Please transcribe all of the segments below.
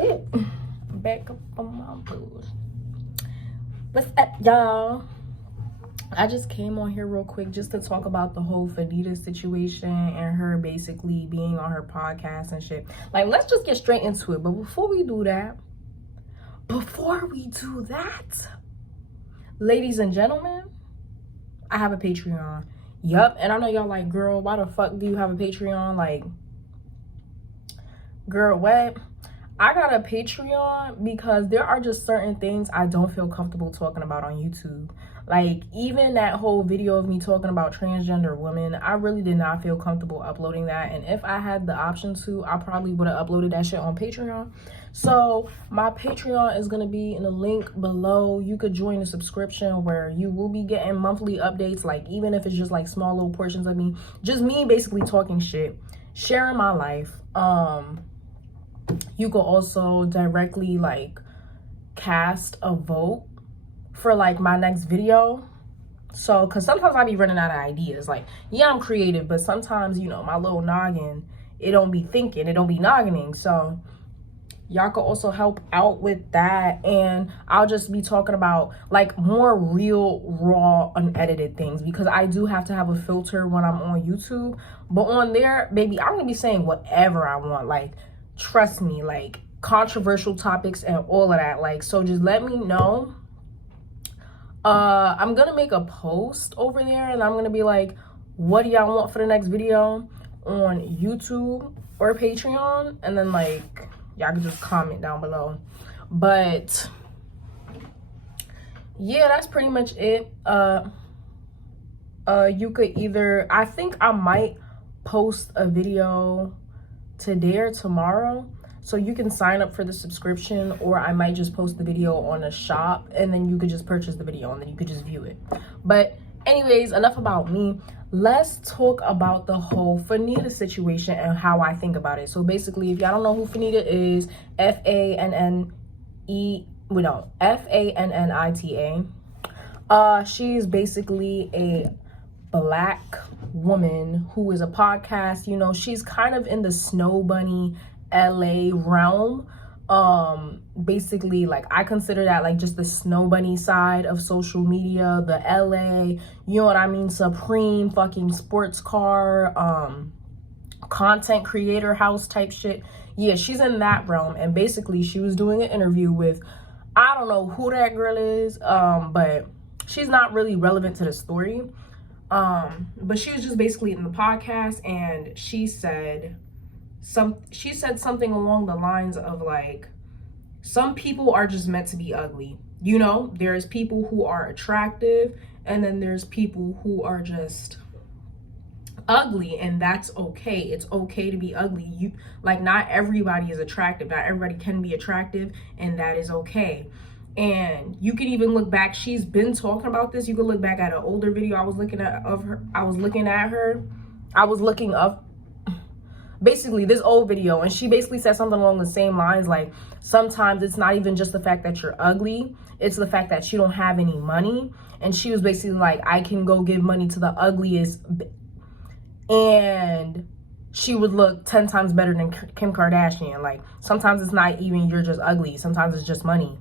Ooh, back up on my booze. What's up, y'all? I just came on here real quick just to talk about the whole Fannita situation and her basically being on her podcast and shit. Like, let's just get straight into it. But before we do that, ladies and gentlemen, I have a Patreon. Yup, and I know y'all like, girl, why the fuck do you have a Patreon? Like, girl, what? I got a Patreon because there are just certain things I don't feel comfortable talking about on YouTube. Like, even that whole video of me talking about transgender women, I really did not feel comfortable uploading that. And if I had the option to, I probably would have uploaded that shit on Patreon. So my Patreon is going to be in the link below. You could join the subscription where you will be getting monthly updates. Like, even if it's just like small little portions of me, just me basically talking shit, sharing my life. You could also directly like cast a vote for like my next video. So, cause sometimes I be running out of ideas. Like, yeah, I'm creative, but sometimes, you know, my little noggin, it don't be thinking, it don't be noggining. So y'all could also help out with that. And I'll just be talking about like more real, raw, unedited things, because I do have to have a filter when I'm on YouTube. But on there, baby, I'm gonna be saying whatever I want. Like, trust me, like controversial topics and all of that. Like, so just let me know. I'm gonna make a post over there and I'm gonna be like, what do y'all want for the next video on YouTube or Patreon? And then like y'all can just comment down below. But yeah, that's pretty much it. You could either, I think I might post a video today or tomorrow, so you can sign up for the subscription, or I might just post the video on the shop and then you could just purchase the video and then you could just view it. But anyways, enough about me. Let's talk about the whole Fannita situation and how I think about it. So basically, if y'all don't know who Fannita is, Fannita. She's basically a Black woman who is a podcast. You know, she's kind of in the Snow Bunny LA realm. Basically, like, I consider that like just the Snow Bunny side of social media, the LA, you know what I mean, supreme fucking sports car, content creator house type shit. Yeah, she's in that realm. And basically she was doing an interview with, I don't know who that girl is, but she's not really relevant to the story. But she was just basically in the podcast, and she said something along the lines of like, some people are just meant to be ugly. You know, there's people who are attractive, and then there's people who are just ugly, and that's okay. It's okay to be ugly. You like, not everybody is attractive, not everybody can be attractive, and that is okay. And you can even look back, she's been talking about this. You can look back at an older video I was looking up basically this old video, and she basically said something along the same lines, like, sometimes it's not even just the fact that you're ugly, it's the fact that you don't have any money. And she was basically like, I can go give money to the ugliest and she would look 10 times better than Kim Kardashian. Like, sometimes it's not even you're just ugly, sometimes it's just money.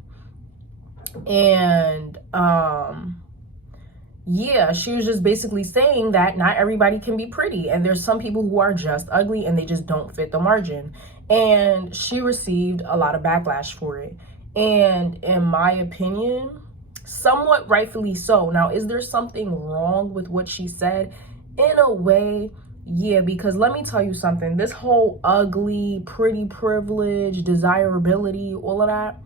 And yeah, she was just basically saying that not everybody can be pretty, and there's some people who are just ugly and they just don't fit the margin. And she received a lot of backlash for it, and in my opinion, somewhat rightfully so. Now, is there something wrong with what she said? In a way, yeah, because let me tell you something, this whole ugly, pretty privilege, desirability, all of that,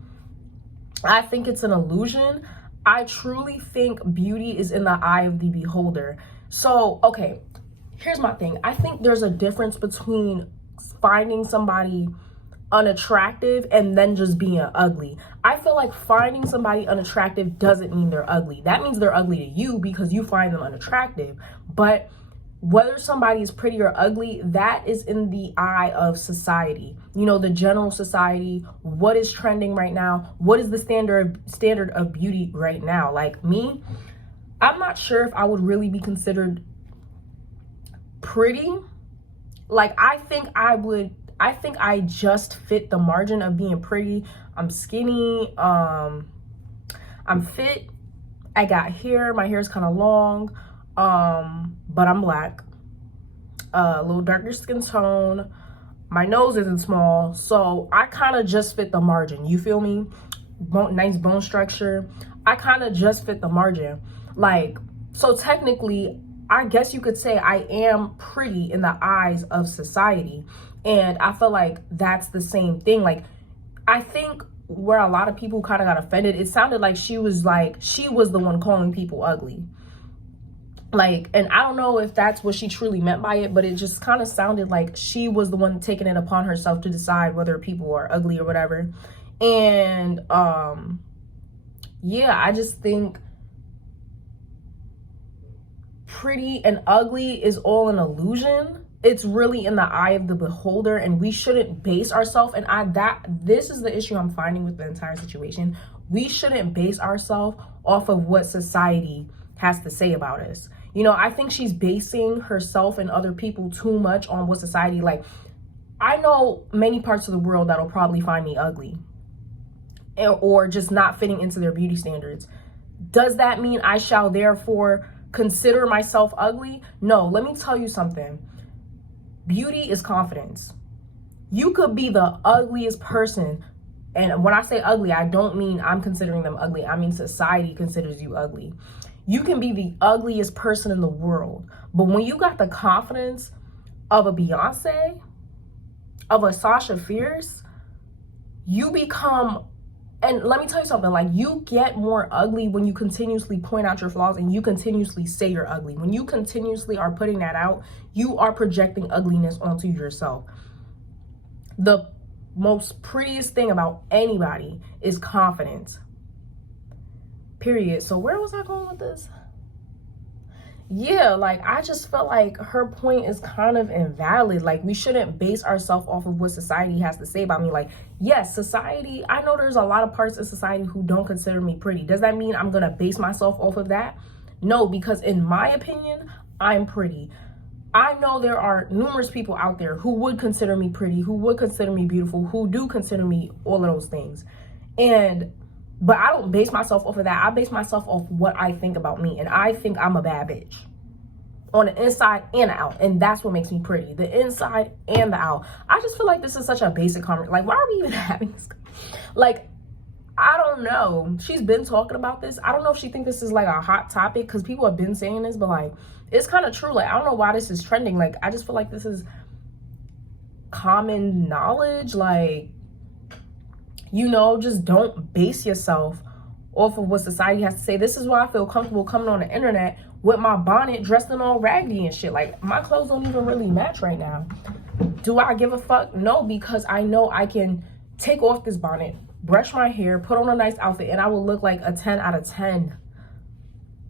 I think it's an illusion. I truly think beauty is in the eye of the beholder. So, okay, here's my thing. I think there's a difference between finding somebody unattractive and then just being ugly. I feel like finding somebody unattractive doesn't mean they're ugly. That means they're ugly to you because you find them unattractive. But whether somebody is pretty or ugly, that is in the eye of society. You know, the general society, what is trending right now? What is the standard of beauty right now? Like me, I'm not sure if I would really be considered pretty. Like, I think I would I think I just fit the margin of being pretty. I'm skinny, I'm fit, I got hair, my hair is kind of long, but I'm black, a little darker skin tone, my nose isn't small, so I kind of just fit the margin, you feel me? Nice bone structure, I kind of just fit the margin. Like, so technically, I guess you could say I am pretty in the eyes of society. And I feel like that's the same thing. Like, I think where a lot of people kind of got offended, it sounded like she was the one calling people ugly. Like, and I don't know if that's what she truly meant by it, but it just kind of sounded like she was the one taking it upon herself to decide whether people are ugly or whatever. And yeah, I just think pretty and ugly is all an illusion. It's really in the eye of the beholder, and we shouldn't base ourselves, and this is the issue I'm finding with the entire situation. We shouldn't base ourselves off of what society has to say about us. You know, I think she's basing herself and other people too much on what society, like, I know many parts of the world that'll probably find me ugly or just not fitting into their beauty standards. Does that mean I shall therefore consider myself ugly? No, let me tell you something. Beauty is confidence. You could be the ugliest person. And when I say ugly, I don't mean I'm considering them ugly. I mean society considers you ugly. You can be the ugliest person in the world. But when you got the confidence of a Beyonce, of a Sasha Fierce, you become, and let me tell you something, like, you get more ugly when you continuously point out your flaws and you continuously say you're ugly. When you continuously are putting that out, you are projecting ugliness onto yourself. The most prettiest thing about anybody is confidence. Period. So where was I going with this? Yeah, like, I just felt like her point is kind of invalid. Like, we shouldn't base ourselves off of what society has to say about me. Like, yes, society, I know there's a lot of parts of society who don't consider me pretty. Does that mean I'm gonna base myself off of that? No, because in my opinion, I'm pretty. I know there are numerous people out there who would consider me pretty, who would consider me beautiful, who do consider me all of those things. But I don't base myself off of that. I base myself off what I think about me. And I think I'm a bad bitch on the inside and the out. And that's what makes me pretty. The inside and the out. I just feel like this is such a basic conversation. Like, why are we even having this? Like, I don't know. She's been talking about this. I don't know if she thinks this is like a hot topic, because people have been saying this, but like, it's kind of true. Like, I don't know why this is trending. Like, I just feel like this is common knowledge. Like, you know, just don't base yourself off of what society has to say. This is why I feel comfortable coming on the internet with my bonnet dressed in all raggedy and shit. Like, my clothes don't even really match right now. Do I give a fuck? No, because I know I can take off this bonnet, brush my hair, put on a nice outfit, and I will look like a 10 out of 10,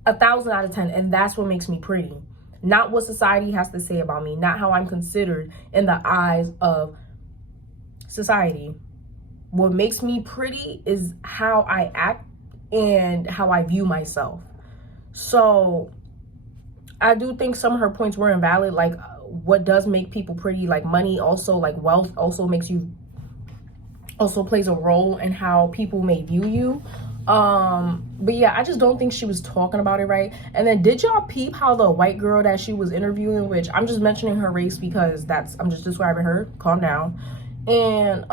1,000 out of 10. And that's what makes me pretty. Not what society has to say about me, not how I'm considered in the eyes of society. What makes me pretty is how I act and how I view myself. So I do think some of her points were invalid. Like, what does make people pretty, like money, also like wealth also plays a role in how people may view you. But yeah, I just don't think she was talking about it right. And then, did y'all peep how the white girl that she was interviewing, which I'm just mentioning her race because I'm just describing her, calm down. And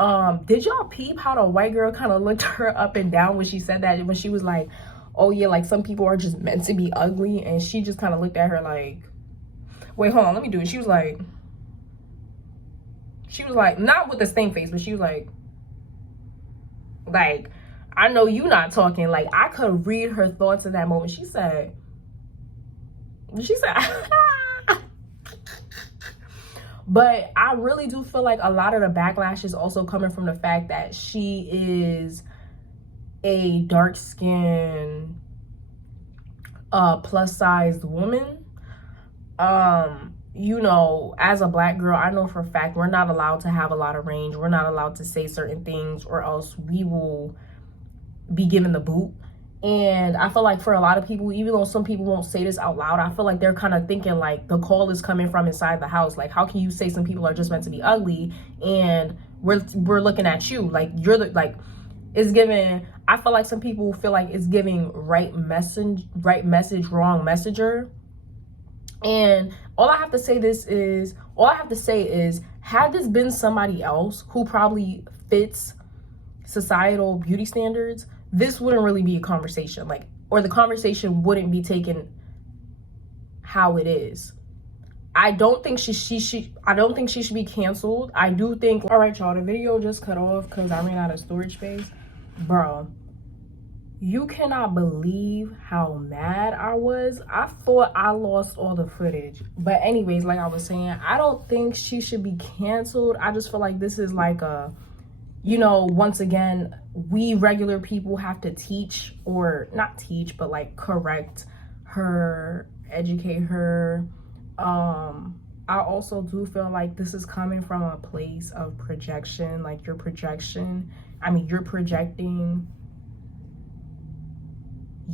did y'all peep how the white girl kind of looked her up and down when she said that, when she was like, oh yeah, like some people are just meant to be ugly? And she just kind of looked at her like, wait, hold on, let me do it. She was like, not with the same face, but she was like, I know you not talking. Like, I could read her thoughts in that moment. She said but I really do feel like a lot of the backlash is also coming from the fact that she is a dark-skinned, plus-sized woman. You know, as a black girl, I know for a fact we're not allowed to have a lot of range. We're not allowed to say certain things, or else we will be given the boot. And I feel like for a lot of people, even though some people won't say this out loud, I feel like they're kind of thinking like the call is coming from inside the house. Like, how can you say some people are just meant to be ugly and we're looking at you like you're the, like, it's giving. I feel like some people feel like it's giving right message, wrong messenger. And all I have to say is, had this been somebody else who probably fits societal beauty standards, this wouldn't really be a conversation, like, or the conversation wouldn't be taken how it is. I don't think she should be canceled. I do think, all right, y'all, the video just cut off because I ran out of storage space. Bro, you cannot believe how mad I was. I thought I lost all the footage. But anyways, like I was saying, I don't think she should be canceled. I just feel like this is like a, you know, once again, we regular people have to teach, or not teach, but like correct her, educate her. I also do feel like this is coming from a place of projection, like you're projecting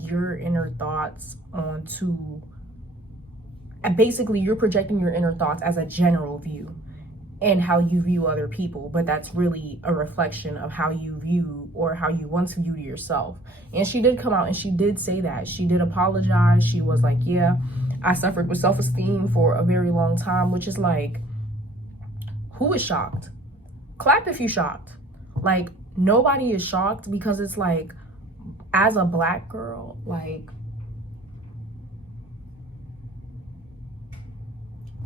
your inner thoughts onto, and basically you're projecting your inner thoughts as a general view and how you view other people, but that's really a reflection of how you view, or how you once viewed yourself. And she did come out and she did say that. She did apologize. She was like, yeah, I suffered with self-esteem for a very long time, which is like, who is shocked? Clap if you shocked. Like, nobody is shocked, because it's like, as a Black girl, like,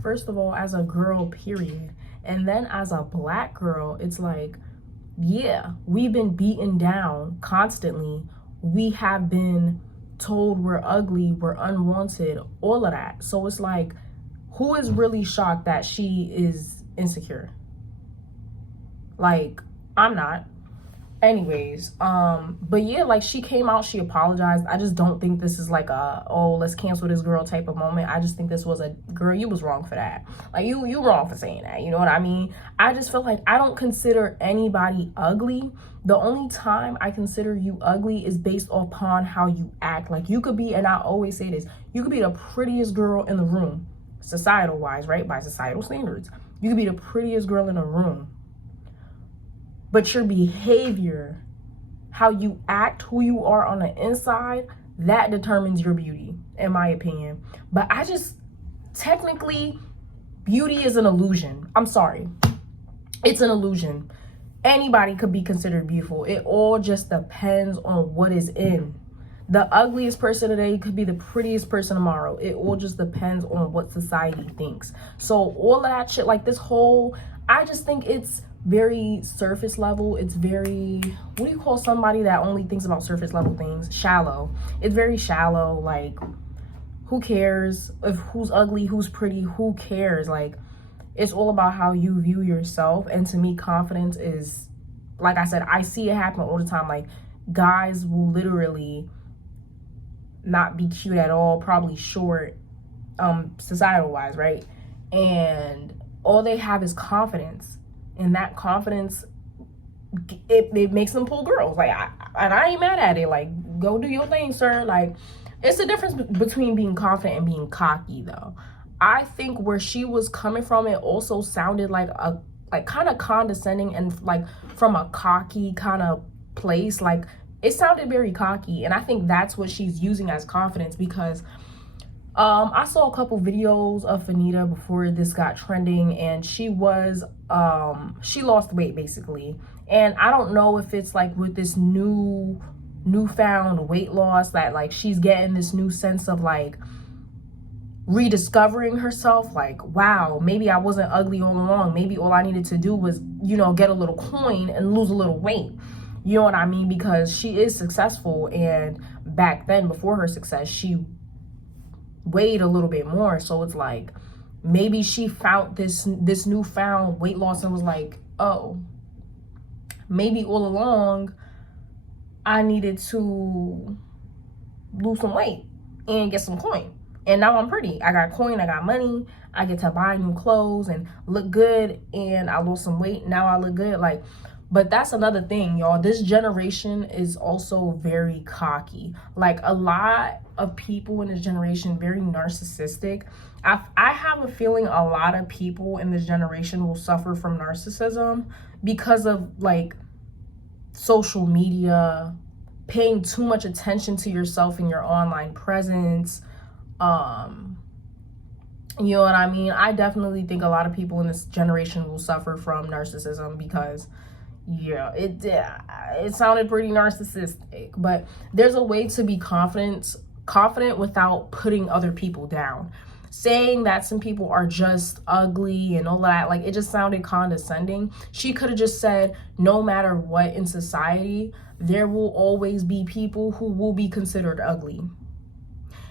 first of all, as a girl, period. And then as a Black girl, it's like, yeah, we've been beaten down constantly. We have been told we're ugly, we're unwanted, all of that. So it's like, who is really shocked that she is insecure? Like, I'm not. Anyways, but yeah, like, she came out, she apologized. I just don't think this is like a, oh, let's cancel this girl type of moment. I just think this was a, girl, you was wrong for that. Like, you wrong for saying that, you know what I mean? I just feel like I don't consider anybody ugly. The only time I consider you ugly is based upon how you act. Like, you could be, and I always say this, you could be the prettiest girl in the room, societal wise, right? By societal standards. You could be the prettiest girl in the room, but your behavior, how you act, who you are on the inside, that determines your beauty, in my opinion. But I just, technically, beauty is an illusion. I'm sorry. It's an illusion. Anybody could be considered beautiful. It all just depends on what is in. The ugliest person today could be the prettiest person tomorrow. It all just depends on what society thinks. So all of that shit, like this whole, I just think it's very surface level. It's very, what do you call somebody that only thinks about surface level things? Shallow. It's very shallow. Like, who cares if who's ugly, who's pretty? Who cares? Like, it's all about how you view yourself. And to me, confidence is, like I said, I see it happen all the time. Like, guys will literally not be cute at all, probably short, societal wise, right? And all they have is confidence. And that confidence, it makes them pull girls. Like, I ain't mad at it. Like, go do your thing, sir. Like, it's the difference between being confident and being cocky, though. I think where she was coming from, it also sounded like a, like, kind of condescending, and like from a cocky kind of place. Like, it sounded very cocky, and I think that's what she's using as confidence, because I saw a couple videos of Fannita before this got trending, and she was, she lost weight basically. And I don't know if it's like with this newfound weight loss that like she's getting this new sense of like rediscovering herself. Like, wow, maybe I wasn't ugly all along. Maybe all I needed to do was, you know, get a little coin and lose a little weight. You know what I mean? Because she is successful, and back then, before her success, she weighed a little bit more. So it's like, maybe she found this newfound weight loss and was like, oh, maybe all along I needed to lose some weight and get some coin. And now I'm pretty. I got coin, I got money, I get to buy new clothes and look good, and I lost some weight, now I look good. Like, But that's another thing, y'all. This generation is also very cocky. Like, a lot of people in this generation, very narcissistic. I have a feeling a lot of people in this generation will suffer from narcissism because of, like, social media, paying too much attention to yourself and your online presence. You know what I mean? I definitely think a lot of people in this generation will suffer from narcissism because, yeah, it sounded pretty narcissistic. But there's a way to be confident without putting other people down. Saying that some people are just ugly and all that, like, it just sounded condescending. She could have just said, no matter what in society, there will always be people who will be considered ugly.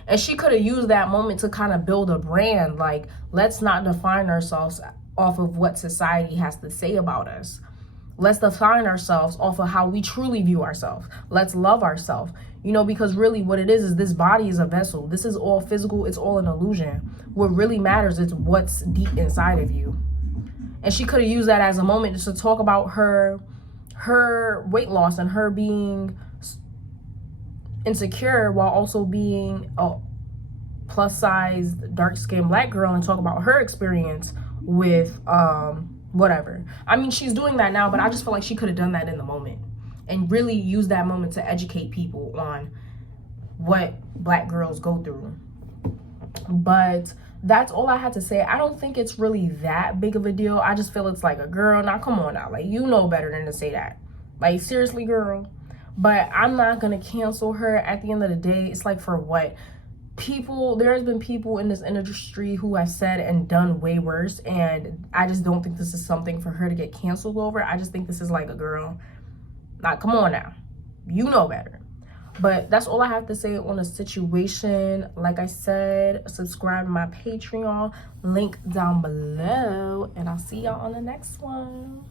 And she could have used that moment to kind of build a brand. Like, let's not define ourselves off of what society has to say about us. Let's define ourselves off of how we truly view ourselves. Let's love ourselves. You know, because really what it is this body is a vessel. This is all physical. It's all an illusion. What really matters is what's deep inside of you. And she could have used that as a moment just to talk about her weight loss and her being insecure while also being a plus-sized, dark-skinned Black girl, and talk about her experience with whatever. I mean, she's doing that now, but I just feel like she could have done that in the moment and really use that moment to educate people on what Black girls go through. But that's all I had to say. I don't think it's really that big of a deal. I just feel it's like, a girl, now come on now, like, you know better than to say that. Like, seriously, girl. But I'm not gonna cancel her. At the end of the day, it's like, for what? There's been people in this industry who have said and done way worse, and I just don't think this is something for her to get canceled over. I just think this is like, a girl, like, come on now, you know better. But that's all I have to say on the situation. Like I said, subscribe to my Patreon, link down below, and I'll see y'all on the next one.